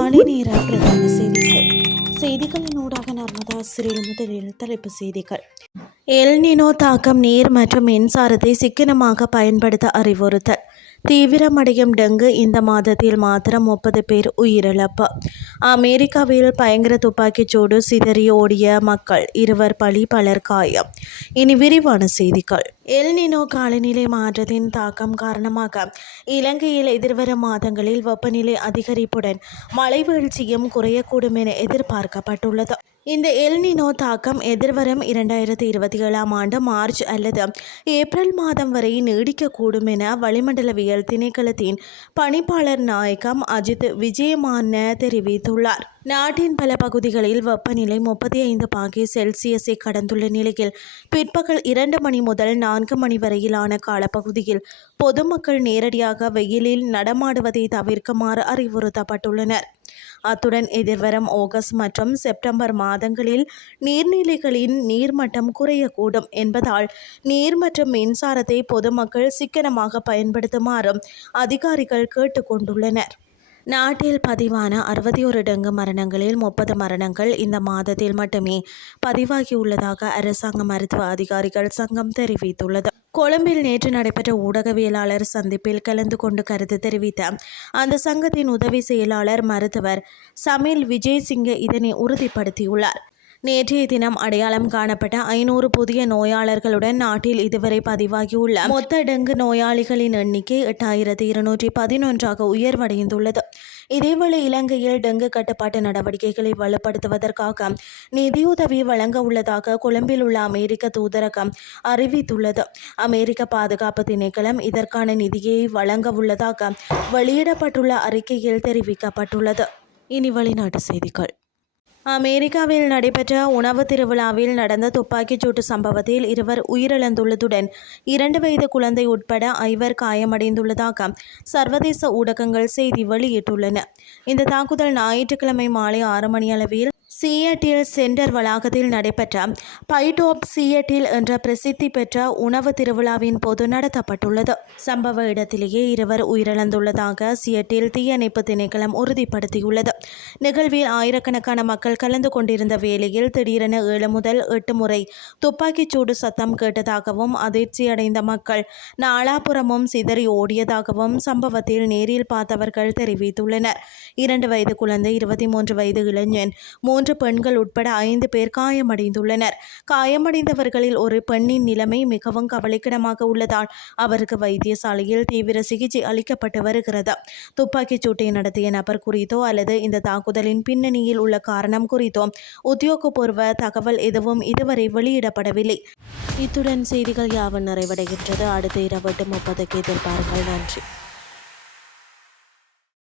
காலை நேர பிரதான செய்திகளின் ஊடாக நர்மதா சிறில் முதலில் தலைப்பு செய்திகள். எல் நினோ தாக்கம் நீர் மற்றும் மின்சாரத்தை சிக்கனமாக பயன்படுத்த அறிவுறுத்தல். தீவிரமடையும் டெங்கு இந்த மாதத்தில் மாத்திரம் 30 பேர் உயிரிழப்பு. அமெரிக்காவில் பயங்கர துப்பாக்கிச்சூடு, சிதறி ஓடிய மக்கள், 2 பலி, பலர் காயம். இனி விரிவான செய்திகள். எல் நினோ காலநிலை மாற்றத்தின் தாக்கம் காரணமாக இலங்கையில் எதிர்வரும் மாதங்களில் வெப்பநிலை அதிகரிப்புடன் மழை வீழ்ச்சியும் குறையக்கூடும் என எதிர்பார்க்கப்பட்டுள்ளது. இந்த எல் நினோ தாக்கம் எதிர்வரும் 2027ஆம் ஆண்டு மார்ச் அல்லது ஏப்ரல் மாதம் வரை நீடிக்கக்கூடும் என வளிமண்டலவியல் திணைக்களத்தின் பணிப்பாளர் நாயகம் அஜித் விஜயமான தெரிவித்துள்ளார். நாட்டின் பல பகுதிகளில் வெப்பநிலை 35°C கடந்துள்ள நிலையில் பிற்பகல் 2 மணி முதல் 4 மணி வரையிலான காலப்பகுதியில் பொதுமக்கள் நேரடியாக வெயிலில் நடமாடுவதை தவிர்க்குமாறு அறிவுறுத்தப்பட்டுள்ளனர். அத்துடன் எதிர்வரும் ஆகஸ்ட் மற்றும் செப்டம்பர் மாதங்களில் நீர்நிலைகளின் நீர்மட்டம் குறையக்கூடும் என்பதால் நீர் மற்றும் மின்சாரத்தை பொதுமக்கள் சிக்கனமாக பயன்படுத்துமாறும் அதிகாரிகள் கேட்டுக்கொண்டுள்ளனர். நாட்டில் பதிவான 61 டெங்கு மரணங்களில் 30 மரணங்கள் இந்த மாதத்தில் மட்டுமே பதிவாகியுள்ளதாக அரசாங்க மருத்துவ அதிகாரிகள் சங்கம் தெரிவித்துள்ளது. கொழும்பில் நேற்று நடைபெற்ற ஊடகவியலாளர் சந்திப்பில் கலந்து கொண்டு கருத்து தெரிவித்த அந்த சங்கத்தின் உதவி செயலாளர் மருத்துவர் சமில் விஜயசிங்க இதனை உறுதிப்படுத்தியுள்ளார். நேற்றைய தினம் அடையாளம் காணப்பட்ட 500 புதிய நோயாளர்களுடன் நாட்டில் இதுவரை பதிவாகியுள்ள மொத்த டெங்கு நோயாளிகளின் எண்ணிக்கை 8211ஆக உயர்வடைந்துள்ளது. இதேவேளை இலங்கையில் டெங்கு கட்டுப்பாட்டு நடவடிக்கைகளை வலுப்படுத்துவதற்காக நிதியுதவி வழங்க உள்ளதாக கொழும்பில் உள்ள அமெரிக்க தூதரகம் அறிவித்துள்ளது. அமெரிக்க பாதுகாப்பு திணைக்களம் இதற்கான நிதியை வழங்க உள்ளதாக வெளியிடப்பட்டுள்ள அறிக்கையில் தெரிவிக்கப்பட்டுள்ளது. இனி வெளிநாட்டு செய்திகள். அமெரிக்காவில் நடைபெற்ற உணவு திருவிழாவில் நடந்த துப்பாக்கிச்சூட்டு சம்பவத்தில் 2 உயிரிழந்துள்ளதுடன் 2 வயது குழந்தை உட்பட 5 காயமடைந்துள்ளதாக சர்வதேச ஊடகங்கள் செய்தி வெளியிட்டுள்ளன. இந்த தாக்குதல் ஞாயிற்றுக்கிழமை மாலை 6 மணியளவில் சியட்டில் சென்டர் வளாகத்தில் நடைபெற்ற பைட் ஆப் சியட்டில் என்ற பிரசித்தி பெற்ற உணவு திருவிழாவின் போது நடத்தப்பட்டுள்ளது. சம்பவ இடத்திலேயே 2 உயிரிழந்துள்ளதாக சியட்டில் தீயணைப்பு திணைக்களம் உறுதிப்படுத்தியுள்ளது. நிகழ்வில் ஆயிரக்கணக்கான மக்கள் கலந்து கொண்டிருந்த வேளையில் திடீரென 7 முதல் 8 முறை துப்பாக்கிச்சூடு சத்தம் கேட்டதாகவும் அதிர்ச்சியடைந்த மக்கள் நாலாபுறமும் சிதறி ஓடியதாகவும் சம்பவத்தில் நேரில் பார்த்தவர்கள் தெரிவித்துள்ளனர். 2 வயது குழந்தை, 23 வயது இளைஞன், 3 பெண்கள் உட்பட 5 பேர் காயமடைந்துள்ளனர். காயமடைந்தவர்களில் ஒரு பெண்ணின் நிலைமை மிகவும் கவலைக்கிடமாக உள்ளதால் அவருக்கு வைத்தியசாலையில் தீவிர சிகிச்சை அளிக்கப்பட்டு வருகிறது. துப்பாக்கிச் சூட்டை நடத்திய நபர் குறித்தோ அல்லது இந்த தாக்குதலின் பின்னணியில் உள்ள காரணம் குறித்தோ உத்தியோகபூர்வ தகவல் எதுவும் இதுவரை வெளியிடப்படவில்லை. இத்துடன் செய்திகள் யாவும் நிறைவடைகின்றது. அடுத்த இரவு 8:30 எதிர்பாருங்கள். நன்றி.